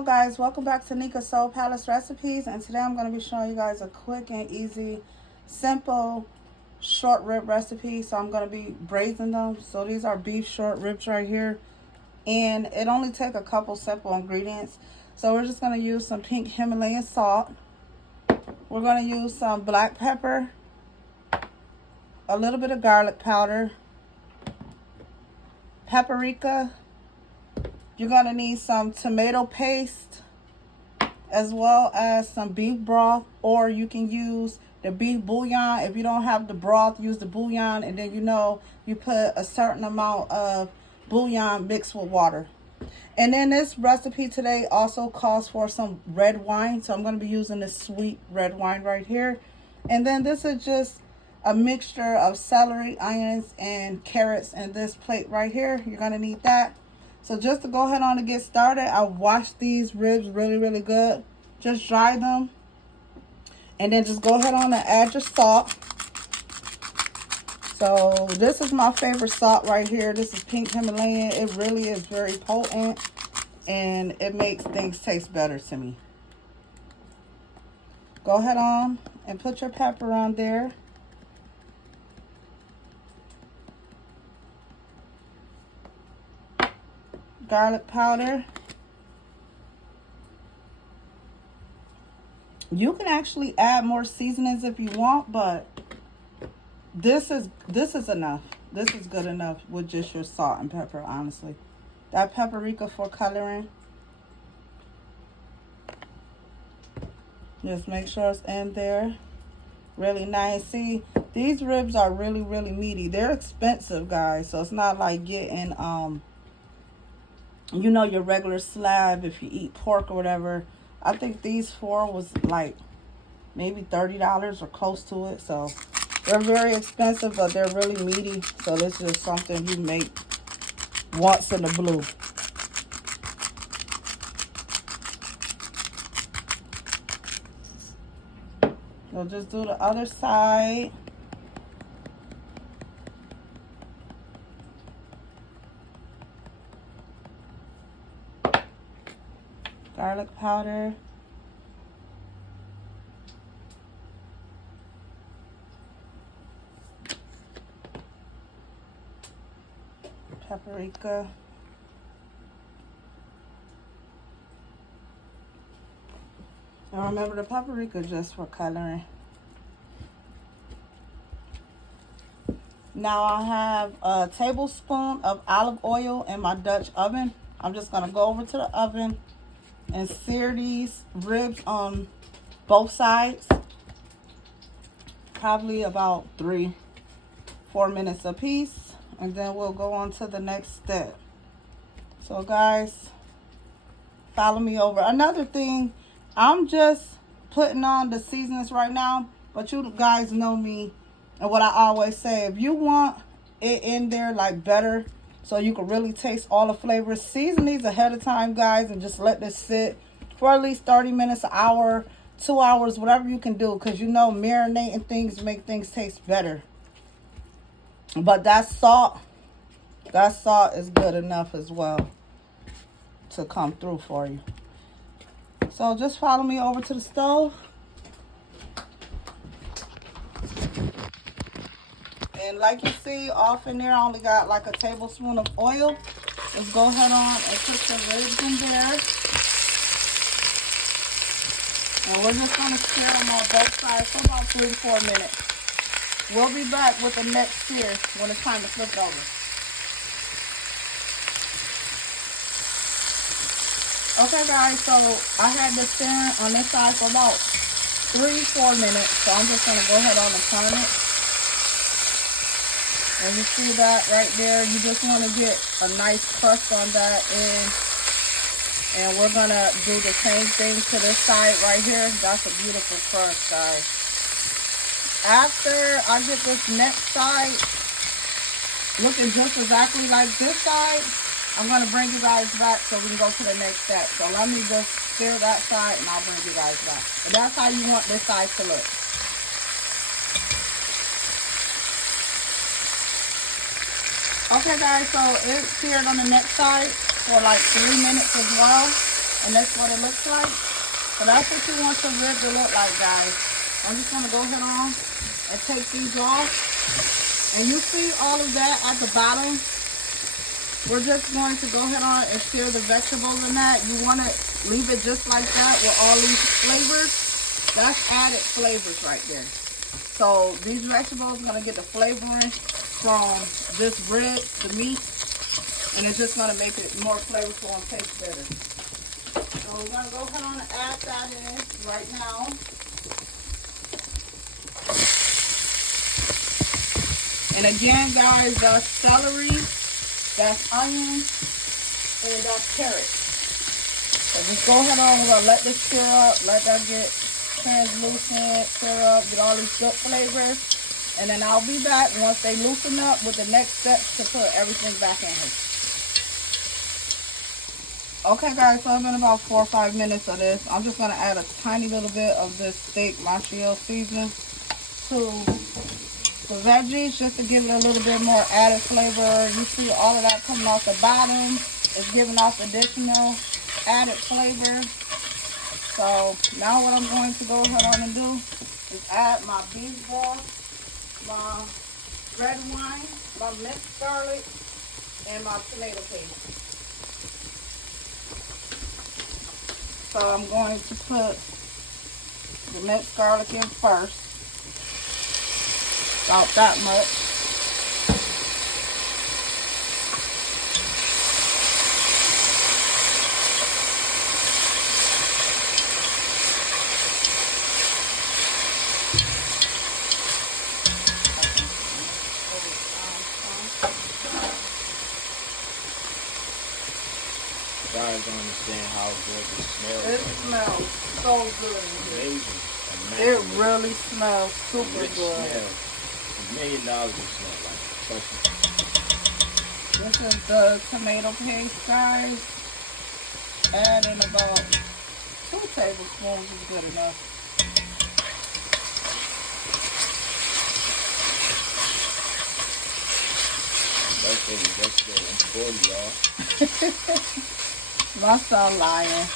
Hello guys, welcome back to Nika's Soul Palace Recipes, and today I'm going to be showing you guys a quick and easy, simple short rib recipe. So I'm going to be braising them. So these are beef short ribs right here, and it only takes a couple simple ingredients. So we're just going to use some pink Himalayan salt. We're going to use some black pepper, a little bit of garlic powder, paprika. You're going to need some tomato paste, as well as some beef broth, or you can use the beef bouillon. If you don't have the broth, use the bouillon, and then you put a certain amount of bouillon mixed with water. And then this recipe today also calls for some red wine, so I'm going to be using this sweet red wine right here. And then this is just a mixture of celery, onions, and carrots in this plate right here. You're going to need that. So just to go ahead on and get started, I washed these ribs really good. Just dry them. And then just go ahead on and add your salt. So this is my favorite salt right here. This is pink Himalayan. It really is very potent, and it makes things taste better to me. Go ahead on and put your pepper on there. Garlic powder. You can actually add more seasonings if you want, but this is enough. This is good enough with just your salt and pepper, honestly. That paprika for coloring. Just make sure it's in there. Really nice. See, these ribs are really meaty. They're expensive, guys, so it's not like getting your regular slab if you eat pork or whatever. I think these four was like maybe $30 or close to it. So they're very expensive, but they're really meaty. So this is something you make once in a blue. So just do the other side. Garlic powder. Paprika. And remember, the paprika just for coloring. Now I have a tablespoon of olive oil in my Dutch oven. I'm just going to go over to the oven and sear these ribs on both sides. Probably about 3-4 minutes a piece. And then we'll go on to the next step. So guys, follow me over. Another thing, I'm just putting on the seasonings right now, but you guys know me and what I always say. If you want it in there like better, so you can really taste all the flavors, season these ahead of time, guys, and just let this sit for at least 30 minutes, an hour, 2 hours, whatever you can do, because marinating things make things taste better. But that salt is good enough as well to come through for you. So just follow me over to the stove. And like you see, off in there, I only got like a tablespoon of oil. Let's go ahead on and put the ribs in there. And we're just going to sear them on both sides for about 3 to 4 minutes. We'll be back with the next sear when it's time to flip it over. Okay guys, so I had this searing on this side for about 3-4 minutes. So I'm just going to go ahead on and turn it. And you see that right there, you just want to get a nice crust on that end. And we're going to do the same thing to this side right here. That's a beautiful crust, guys. After I get this next side looking just exactly like this side, I'm going to bring you guys back so we can go to the next step. So let me just sear that side and I'll bring you guys back. And that's how you want this side to look. Okay guys, so it's seared on the next side for like 3 minutes as well. And that's what it looks like. So that's what you want your rib to look like, guys. I'm just going to go ahead on and take these off. And you see all of that at the bottom. We're just going to go ahead on and sear the vegetables in that. You want to leave it just like that with all these flavors. That's added flavors right there. So these vegetables are going to get the flavoring from this rib, the meat. And it's just going to make it more flavorful and taste better. So we're going to go ahead on and add that in right now. And again, guys, that's celery, that's onion, and that's carrot. So just go ahead on, we're going to let this stir up, let that get translucent, stir up, get all these good flavors. And then I'll be back once they loosen up with the next steps to put everything back in here. Okay, guys, so it's been about 4 or 5 minutes of this. I'm just going to add a tiny little bit of this steak Montreal seasoning to the veggies just to give it a little bit more added flavor. You see all of that coming off the bottom. It's giving off additional added flavor. So now what I'm going to go ahead on and do is add my beef broth, my red wine, my minced garlic, and my tomato paste. So I'm going to put the minced garlic in first. About that much. You guys don't understand how good it smells. It smells so good in here. Amazing. It really smells super Rich good. smell. $1 million it smell like. Trust me. This is the tomato paste, guys. Add in about 2 tablespoons is good enough. That's good. I'm 40, y'all. My son lying.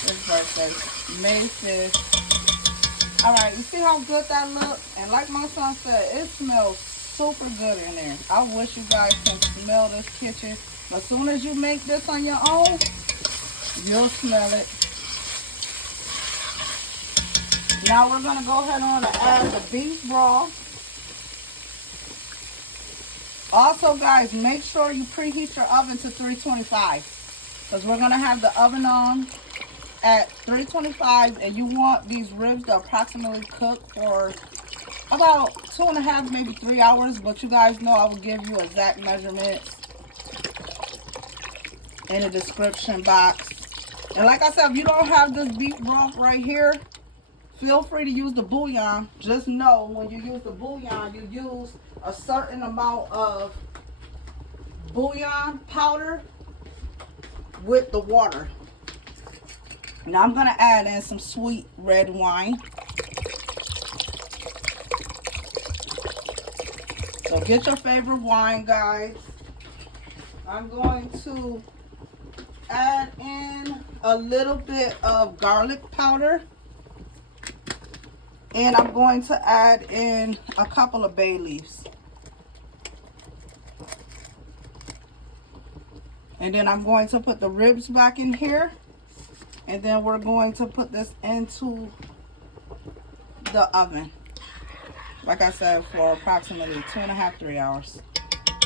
His birthday. May 5th. Alright, you see how good that looks? And like my son said, it smells super good in there. I wish you guys can smell this kitchen. As soon as you make this on your own, you'll smell it. Now we're going to go ahead on and add the beef broth. Also, guys, make sure you preheat your oven to 325. Because we're going to have the oven on at 325, and you want these ribs to approximately cook for about 2.5, maybe 3 hours. But you guys know I will give you exact measurements in the description box. And like I said, if you don't have this beef broth right here, feel free to use the bouillon. Just know when you use the bouillon, you use a certain amount of bouillon powder with the water. Now I'm going to add in some sweet red wine. So get your favorite wine, guys. I'm going to add in a little bit of garlic powder. And I'm going to add in a couple of bay leaves. And then I'm going to put the ribs back in here. And then we're going to put this into the oven. Like I said, for approximately 2.5, 3 hours.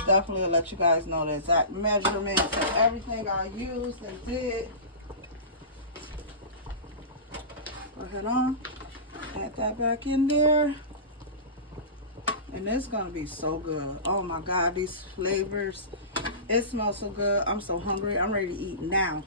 Definitely let you guys know the exact measurements and everything I used and did. Go ahead on. Add that back in there. And it's going to be so good. Oh my God, these flavors. It smells so good. I'm so hungry. I'm ready to eat now.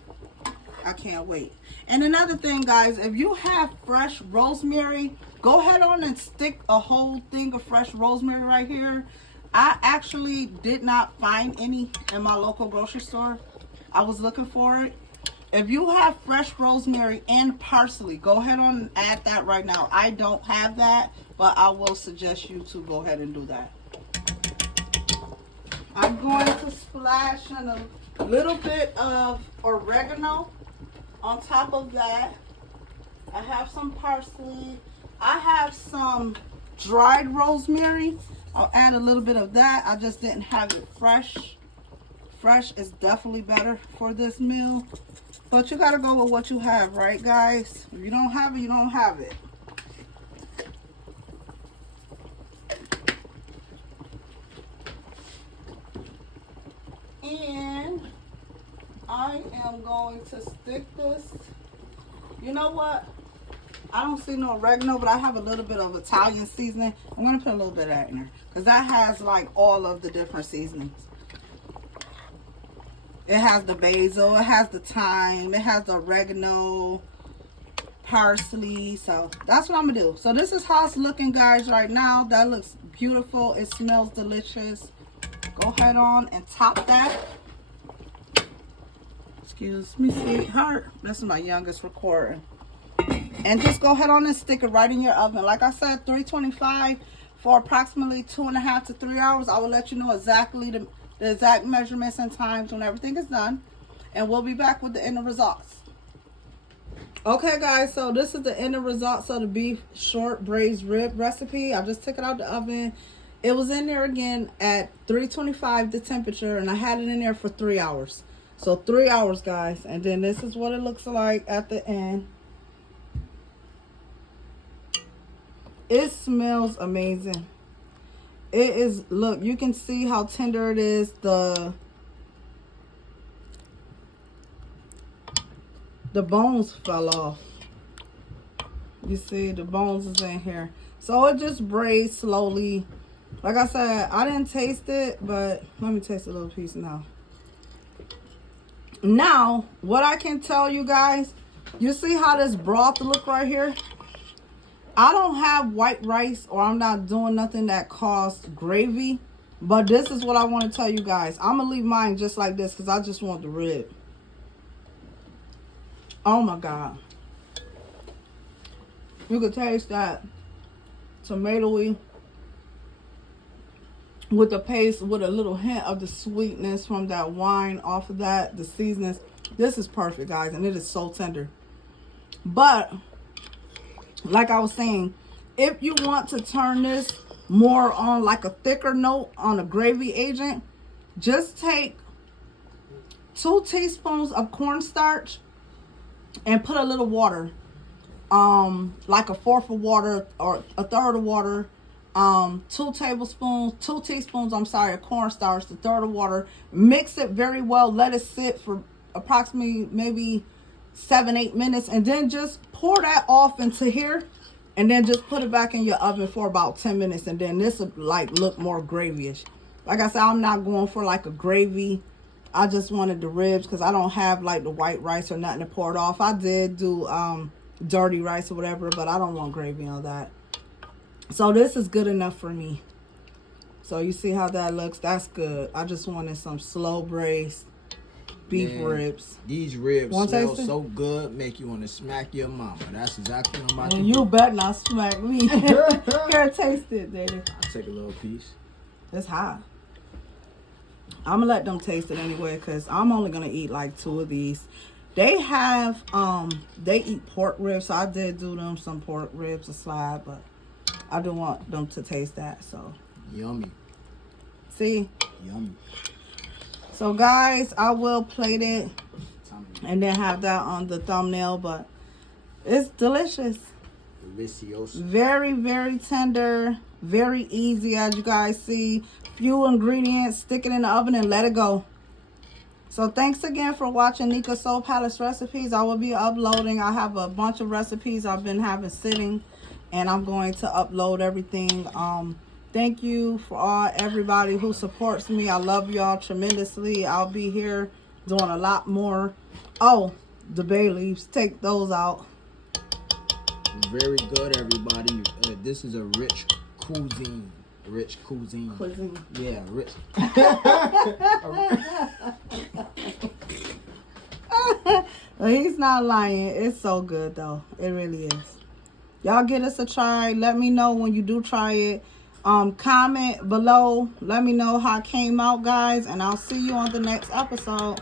I can't wait. And another thing, guys, if you have fresh rosemary, go ahead on and stick a whole thing of fresh rosemary right here. I actually did not find any in my local grocery store. I was looking for it. If you have fresh rosemary and parsley, go ahead on and add that right now. I don't have that, but I will suggest you to go ahead and do that. I'm going to splash in a Little bit of oregano on top of that. I have some parsley. I have some dried rosemary. I'll add a little bit of that. I just didn't have it fresh. Fresh is definitely better for this meal. But you got to go with what you have, right, guys? If you don't have it, you don't have it. And I am going to stick this. You know what? I don't see no oregano, but I have a little bit of Italian seasoning. I'm going to put a little bit of that in there because that has like all of the different seasonings. It has the basil, it has the thyme, it has the oregano, parsley. So that's what I'm gonna do. So this is how it's looking, guys, right now. That looks beautiful. It smells delicious. Go ahead on and top that. Excuse me, sweetheart. This is my youngest recording. And just go ahead on and stick it right in your oven. Like I said, 325 for approximately 2.5 to 3 hours. I will let you know exactly the exact measurements and times when everything is done, and we'll be back with the end results. Okay, guys, so this is the end results of the beef short braised rib recipe. I just took it out the oven. It was in there again at 325 the temperature, and I had it in there for 3 hours. So 3 hours, guys, and then this is what it looks like at the end. It smells amazing. It is, look, you can see how tender it is. The bones fell off. You see, the bones is in here. So it just braised slowly. Like I said, I didn't taste it, but let me taste a little piece now. Now, what I can tell you guys, you see how this broth look right here? I don't have white rice, or I'm not doing nothing that costs gravy. But this is what I want to tell you guys. I'm going to leave mine just like this because I just want the rib. Oh my God. You can taste that tomatoey with the paste, with a little hint of the sweetness from that wine off of that, the seasonings. This is perfect, guys, and it is so tender. But like I was saying, if you want to turn this more on like a thicker note on a gravy agent, just take 2 teaspoons of cornstarch and put a little water, like a fourth of water or a third of water, 2 teaspoons, I'm sorry, of cornstarch, a third of water. Mix it very well. Let it sit for approximately maybe 7-8 minutes, and then just pour that off into here, and then just put it back in your oven for about 10 minutes, and then this will like look more gravyish. Like I said, I'm not going for like a gravy. I just wanted the ribs because I don't have like the white rice or nothing to pour it off. I did do dirty rice or whatever, but I don't want gravy on that. So this is good enough for me. So you see how that looks? That's good. I just wanted some slow braised beef ribs. These ribs smell so good, make you want to smack your mama. That's exactly what I'm about to do. You better not smack me. Here, taste it, Daddy. I'll take a little piece. It's hot. I'm going to let them taste it anyway because I'm only going to eat like 2 of these. They have, they eat pork ribs, so I did do them some pork ribs, a slide, but I do want them to taste that, so. Yummy. See? Yummy. So guys, I will plate it and then have that on the thumbnail, but it's delicious. Delicioso. Very, very tender, very easy, as you guys see. Few ingredients, stick it in the oven and let it go. So thanks again for watching Nika Soul Palace Recipes. I will be uploading. I have a bunch of recipes I've been having sitting, and I'm going to upload everything. Thank you for everybody who supports me. I love y'all tremendously. I'll be here doing a lot more. Oh, the bay leaves. Take those out. Very good, everybody. This is a rich cuisine. Rich cuisine. Yeah, rich. Well, he's not lying. It's so good, though. It really is. Y'all get us a try. Let me know when you do try it. Comment below. Let me know how it came out, guys. And I'll see you on the next episode.